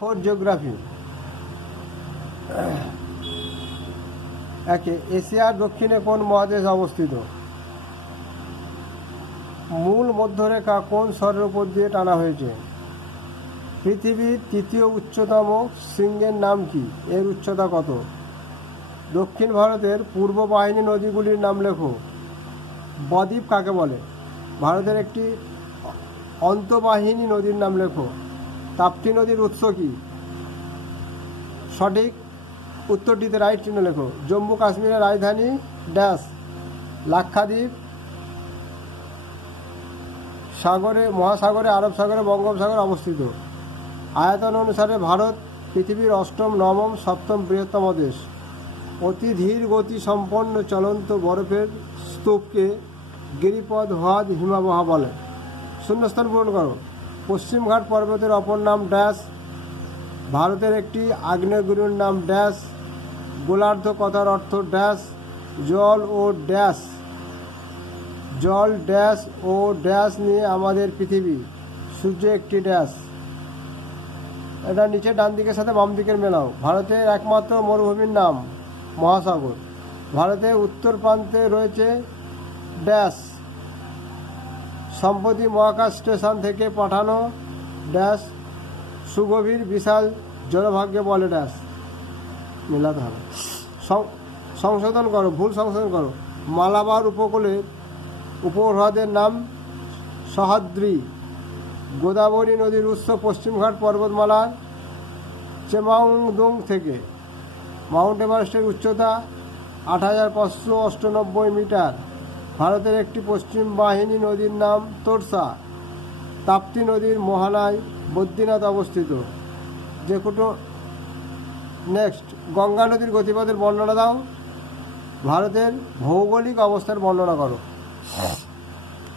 For geography. একে, এশিয়ার দক্ষিণে কোন মহাদেশ অবস্থিত? মূল মধ্যরেখা কোন স্বরের উপর দিয়ে টানা হয়েছে? পৃথিবীর তৃতীয় উচ্চতম শৃঙ্গের নাম কি? এর উচ্চতা কত? দক্ষিণ ভারতের পূর্ব বাহিনী নদীগুলির নাম লেখো। বদ্বীপ কাকে বলে? ভারতের একটি অন্তঃবাহিনী নদীর নাম লেখো। তাপ্তি নদীর উৎস কি? সঠিক উত্তরটিতে রাইট চিহ্ন লেখো। জম্মু কাশ্মীরের রাজধানী ড্যাশ। লাক্ষাদ্বীপ মহাসাগরে, আরব সাগরে, বঙ্গোপসাগরে অবস্থিত। আয়তন অনুসারে ভারত পৃথিবীর অষ্টম, নবম, সপ্তম বৃহত্তম দেশ। অতি ধীর গতি সম্পন্ন চলন্ত বরফের স্তূপকে গিরিপথ, হ্রদ, হিমবাহ বলে। শূন্যস্থান পূরণ করো। পশ্চিমঘাট পর্বতের অপর নাম ড্যাশ। ভারতের একটি আগ্নেয়গিরির নাম ড্যাশ। গোলার্ধ কথার অর্থ ড্যাশ। জল ও ড্যাশ, জল ড্যাশ ও ড্যাশ নিয়ে আমাদের পৃথিবী। সূর্য একটি ড্যাশ। এটা নিচে ডান দিকের সাথে বাম দিকের মেলাও। ভারতের একমাত্র মরুভূমির নাম মহাসাগর। ভারতের উত্তর প্রান্তে রয়েছে ড্যাশ। সম্প্রতি মহাকাশ স্টেশন থেকে পাঠানো ড্যাশ সুগভীর বিশাল জলভাগকে বলে ড্যাশ। মেলাতে হবে। সংশোধন করো, ভুল সংশোধন করো। মালাবার উপকূলের উপহ্রদের নাম সহ্যাদ্রি। গোদাবরী নদীর উৎস পশ্চিমঘাট পর্বতমালা চেমাউংদুং থেকে। মাউন্ট এভারেস্টের উচ্চতা ৮৫৯৮ মিটার। ভারতের একটি পশ্চিম বাহিনী নদীর নাম তোরসা। তাপ্তি নদীর মোহনায় বদ্রীনাথ অবস্থিত। নেক্সট, গঙ্গা নদীর গতিপথের বর্ণনা দাও। ভারতের ভৌগোলিক অবস্থার বর্ণনা করো।